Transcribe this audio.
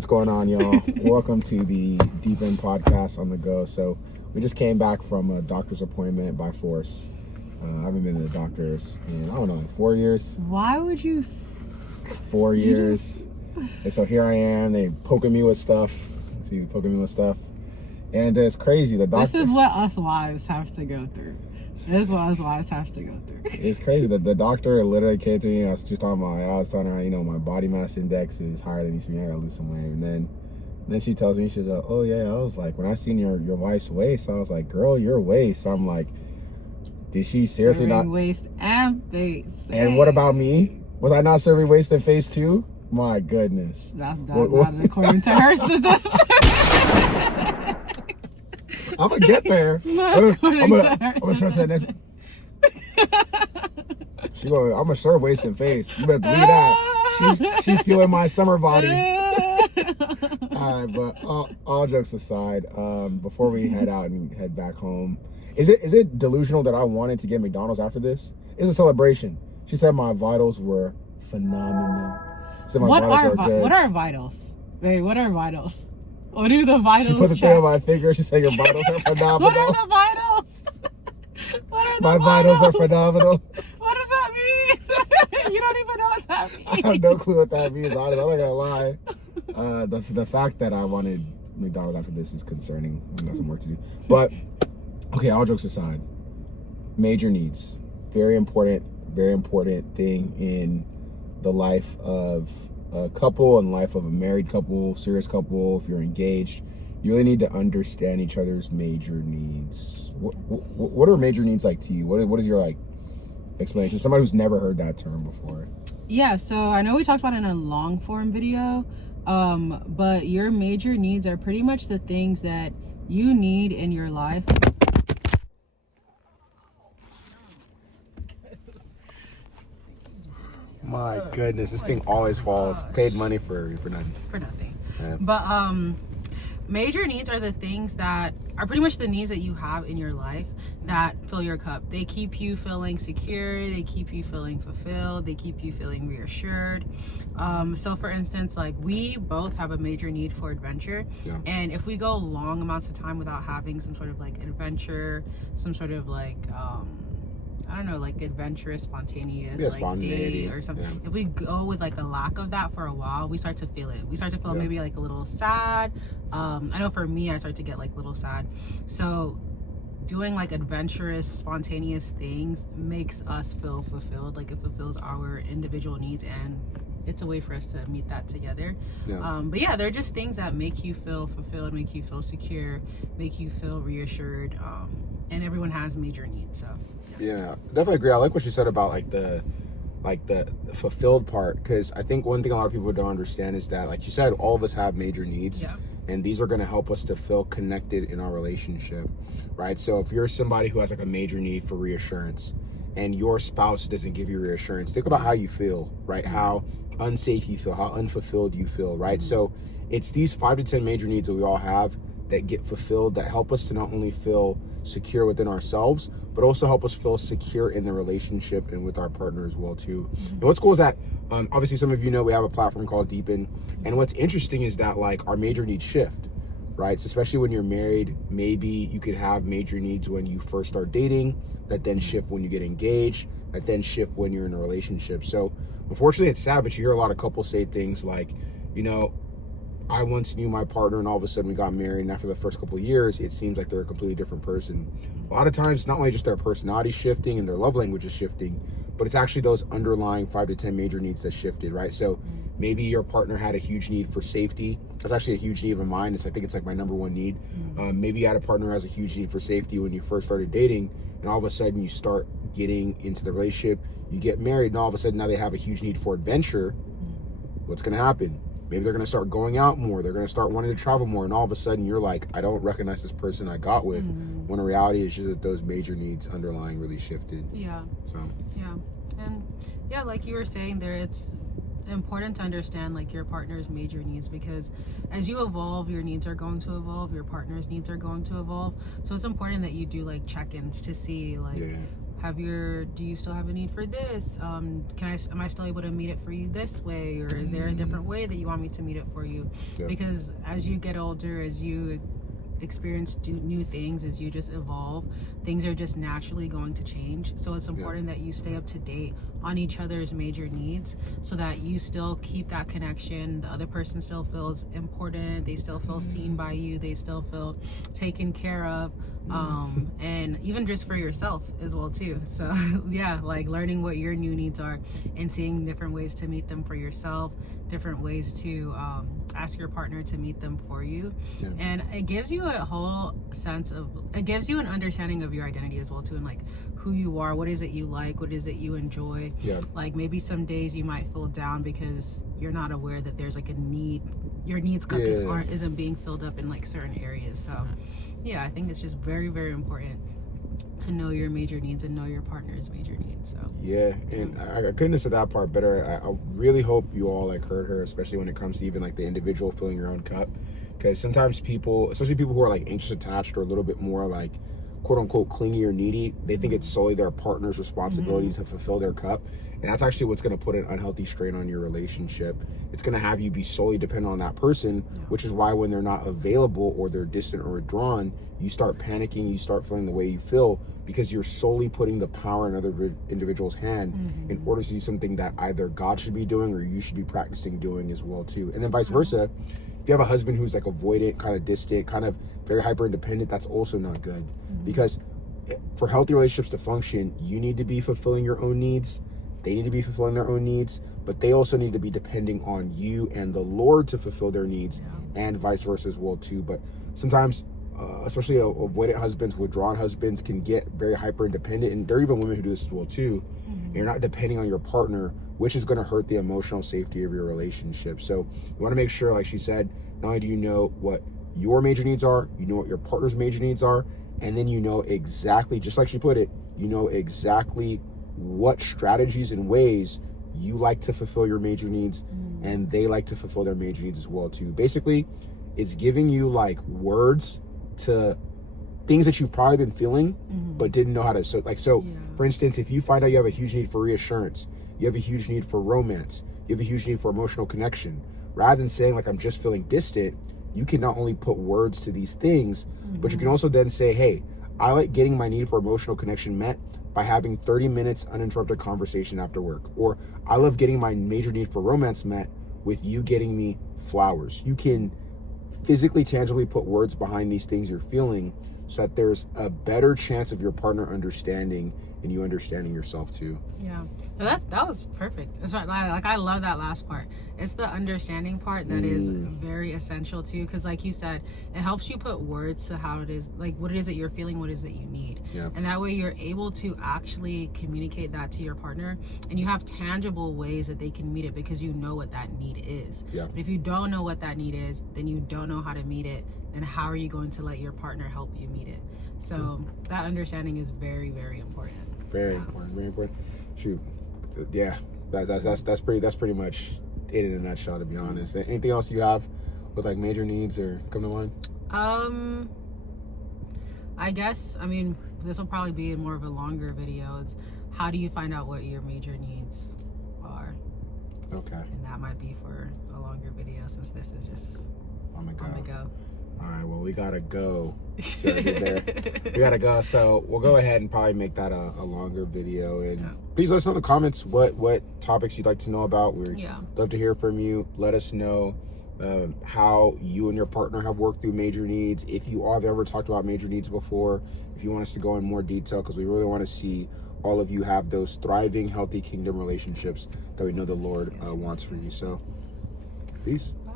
What's going on, y'all? Welcome to the Deep End Podcast on the go. So we just came back from a doctor's appointment by force. I haven't been to the doctor's in, I don't know, like 4 years. Why would you? 4 years. And so here I am. They poking me with stuff. See, poking me with stuff. And it's crazy. The doctor. This is what us wives have to go through. This is what us wives have to go through. It's crazy. The doctor literally came to me. I was telling her, my body mass index is higher than it needs to be. I gotta lose some weight. And then she tells me, she's like, oh yeah. I was like, when I seen your wife's waist, I was like, girl, your waist. I'm like, did she seriously Serving not? waist and face. And what about me? Was I not serving waist and face too? My goodness. That's not according to her statistics. I'm gonna get there. I'm gonna show that next. I'm gonna serve waist and face. You better believe that. She feeling my summer body. All right, but all jokes aside, before we head out and head back home, is it delusional that I wanted to get McDonald's after this? It's a celebration. She said my vitals were phenomenal. She said my vitals were good. What are vitals? Wait, what are vitals? What do the vitals? She put the thing on my finger. She said your vitals are phenomenal. What are the vitals? My vitals are phenomenal. What does that mean? You don't even know what that means. I have no clue what that means. I'm not gonna lie. The fact that I wanted McDonald's after this is concerning. I've got some work to do. But okay, all jokes aside, major needs, very important thing in the life of a couple and life of a married couple, serious couple. If you're engaged, you really need to understand each other's major needs. What are major needs like to you? What is your explanation? Somebody who's never heard that term before. Yeah, so I know we talked about it in a long form video, but your major needs are pretty much the things that you need in your life. My goodness, this thing always falls. Paid money for nothing. For nothing. Yeah. But major needs are the things that are pretty much the needs that you have in your life that fill your cup. They keep you feeling secure. They keep you feeling fulfilled. They keep you feeling reassured. So for instance, we both have a major need for adventure. Yeah. And if we go long amounts of time without having some sort of adventure, some sort of adventurous, spontaneous, date or something. Yeah. If we go with a lack of that for a while, we start to feel it. We start to feel maybe a little sad. I know for me, I start to get a little sad. So doing adventurous, spontaneous things makes us feel fulfilled. It fulfills our individual needs, and it's a way for us to meet that together. Yeah. But yeah, they're just things that make you feel fulfilled, make you feel secure, make you feel reassured. And everyone has major needs, so. Yeah, definitely agree. I like what you said about the fulfilled part, because I think one thing a lot of people don't understand is that, like you said, all of us have major needs. Yeah. And these are going to help us to feel connected in our relationship, right? So if you're somebody who has a major need for reassurance and your spouse doesn't give you reassurance, think about how you feel, right? How unsafe you feel, how unfulfilled you feel, right? Mm-hmm. So it's these 5 to 10 major needs that we all have that get fulfilled, that help us to not only feel secure within ourselves, but also help us feel secure in the relationship and with our partner as well too. Mm-hmm. And what's cool is that obviously some of you know we have a platform called Deepen, and what's interesting is that our major needs shift, right? So especially when you're married, maybe you could have major needs when you first start dating, that then shift when you get engaged, that then shift when you're in a relationship. So unfortunately it's sad, but you hear a lot of couples say things like, I once knew my partner and all of a sudden we got married, and after the first couple of years, it seems like they're a completely different person. A lot of times, not only just their personality shifting and their love language is shifting, but it's actually those underlying 5 to 10 major needs that shifted, right? So maybe your partner had a huge need for safety. That's actually a huge need of mine. I think it's my number one need. Maybe you had a partner who has a huge need for safety when you first started dating, and all of a sudden you start getting into the relationship, you get married, and all of a sudden now they have a huge need for adventure. What's going to happen? Maybe they're going to start going out more. They're going to start wanting to travel more. And all of a sudden you're like, I don't recognize this person I got with. Mm-hmm. When in reality, it's just that those major needs underlying really shifted. Yeah. So. Yeah. And yeah, like you were saying there, it's important to understand your partner's major needs, because as you evolve, your needs are going to evolve, your partner's needs are going to evolve. So it's important that you do check-ins to see do you still have a need for this? Am I still able to meet it for you this way, or is there a different way that you want me to meet it for you? Yep. Because as you get older, as you experience new things, as you just evolve, things are just naturally going to change. So it's important that you stay up to date on each other's major needs, so that you still keep that connection. The other person still feels important, they still feel seen by you, they still feel taken care of, and even just for yourself as well too. So yeah, like learning what your new needs are and seeing different ways to meet them for yourself, different ways to ask your partner to meet them for you. And it gives you it gives you an understanding of your identity as well too, and like who you are, what is it you like, what is it you enjoy. Like maybe some days you might feel down because you're not aware that there's like a need, your needs cup isn't being filled up in like certain areas. So yeah, I think it's just very, very important to know your major needs and know your partner's major needs. So and I couldn't have said that part better. I really hope you all like heard her, especially when it comes to even like the individual filling your own cup, because sometimes people, especially people who are like anxious attached or a little bit more like quote unquote clingy or needy, they think it's solely their partner's responsibility to fulfill their cup. And that's actually what's going to put an unhealthy strain on your relationship. It's going to have you be solely dependent on that person, which is why when they're not available or they're distant or withdrawn, you start panicking, you start feeling the way you feel, because you're solely putting the power in another individual's hand in order to do something that either God should be doing or you should be practicing doing as well too. And then vice versa. If you have a husband who's like avoidant, kind of distant, kind of very hyper independent, that's also not good. Because for healthy relationships to function, you need to be fulfilling your own needs. They need to be fulfilling their own needs, but they also need to be depending on you and the Lord to fulfill their needs, and vice versa as well too. But sometimes, especially avoidant husbands, withdrawn husbands can get very hyper independent, and there are even women who do this as well too. And you're not depending on your partner, which is going to hurt the emotional safety of your relationship. So you want to make sure, like she said, not only do you know what your major needs are, you know what your partner's major needs are, and then you know exactly, just like she put it, you know exactly what strategies and ways you like to fulfill your major needs, and they like to fulfill their major needs as well too. Basically, it's giving you like words to things that you've probably been feeling but didn't know how to. So for instance, if you find out you have a huge need for reassurance, you have a huge need for romance, you have a huge need for emotional connection, rather than saying like I'm just feeling distant, you can not only put words to these things, but you can also then say, hey, I like getting my need for emotional connection met by having 30 minutes uninterrupted conversation after work. Or I love getting my major need for romance met with you getting me flowers. You can physically, tangibly put words behind these things you're feeling, so that there's a better chance of your partner understanding and you understanding yourself too. Yeah, that was perfect. That's right. Like I love that last part. It's the understanding part that is very essential too, because like you said, it helps you put words to how it is, like what it is that you're feeling, what it is that you need, and that way you're able to actually communicate that to your partner, and you have tangible ways that they can meet it because you know what that need is. But if you don't know what that need is, then you don't know how to meet it. Then how are you going to let your partner help you meet it? So that understanding is very, very important. Very important. Very important. Shoot, that's pretty much it in a nutshell, to be honest. Anything else you have with like major needs or come to mind? I guess, I mean, this will probably be more of a longer video. It's how do you find out what your major needs are? Okay. And that might be for a longer video, since this is just on the go. All right, well, we gotta go. So we gotta go. So we'll go ahead and probably make that a longer video. And please let us know in the comments what topics you'd like to know about. We'd love to hear from you. Let us know how you and your partner have worked through major needs. If you have ever talked about major needs before, if you want us to go in more detail, because we really want to see all of you have those thriving, healthy kingdom relationships that we know the Lord wants for you. So, peace. Bye.